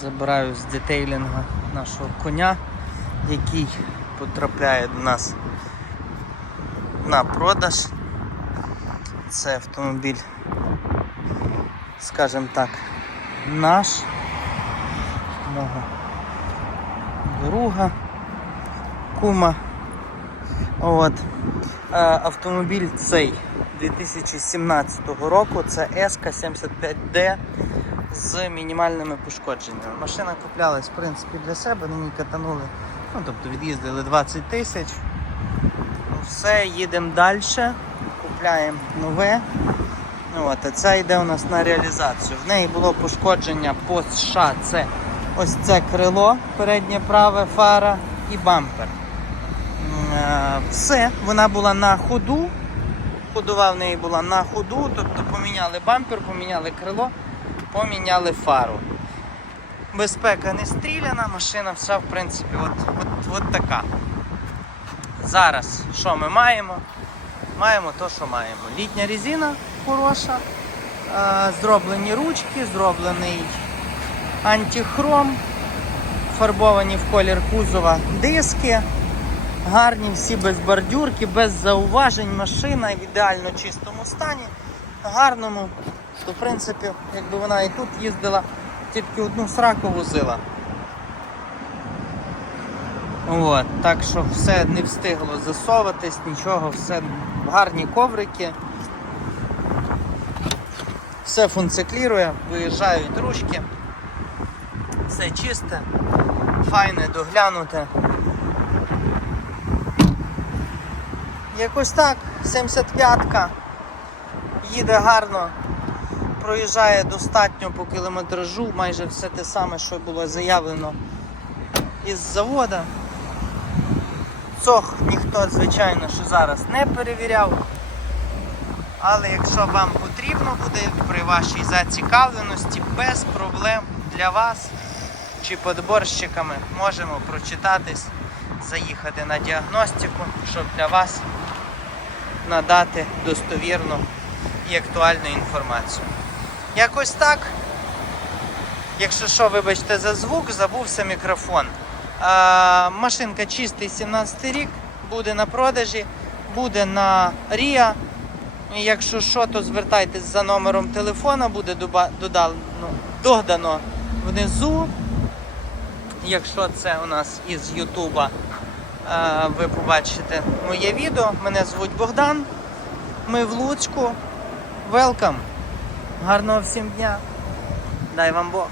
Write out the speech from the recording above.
Забираю з детейлінга нашого коня, який потрапляє до нас на продаж. Це автомобіль, скажімо так, наш, мого друга, кума. От. Е, Автомобіль цей 2017 року, це СК-75D з мінімальними пошкодженнями. Машина куплялась в принципі для себе, нині катанули, ну тобто від'їздили 20 тисяч. Ну, Все, їдемо далі, купляємо нове. Ну, От, а це йде у нас на реалізацію. В неї було пошкодження по США. Це ось це крило, переднє праве, фара і бампер. Е, Все, вона була на ходу. Ходова в неї була на ходу, тобто поміняли бампер, поміняли крило, поміняли фару. Безпека не стріляна, машина вся в принципі от, от, от така. Зараз що ми маємо? Маємо то, що маємо. Літня резина хороша, зроблені ручки, зроблений антихром, фарбовані в колір кузова диски. Гарні всі без бордюрки, без зауважень, машина в ідеально чистому стані, гарному. То, в принципі, якби вона і тут їздила, тільки одну сраку возила. От, так що все не встигло засовуватись, нічого, все гарні коврики. Все функціклірує, виїжджають ручки, все чисте, файне, доглянуте. Якось так, 75-ка їде гарно, проїжджає достатньо по кілометражу, майже все те саме, що було заявлено із завода. Цох ніхто, звичайно, що зараз не перевіряв. Але якщо вам потрібно буде при вашій зацікавленості, без проблем для вас чи подборщиками можемо прочитатись, заїхати на діагностику, щоб для вас надати достовірну і актуальну інформацію. Якось так. Якщо що, вибачте за звук, забувся мікрофон. А, машинка чистий 17 рік, буде на продажі, буде на Ріа. Якщо що, то звертайтесь за номером телефона, буде додано, додано внизу. Якщо це у нас із Ютуба, е, ви побачите моє відео. Мене звуть Богдан. Ми в Луцьку. Велкам. Гарного всім дня. Дай вам Бог.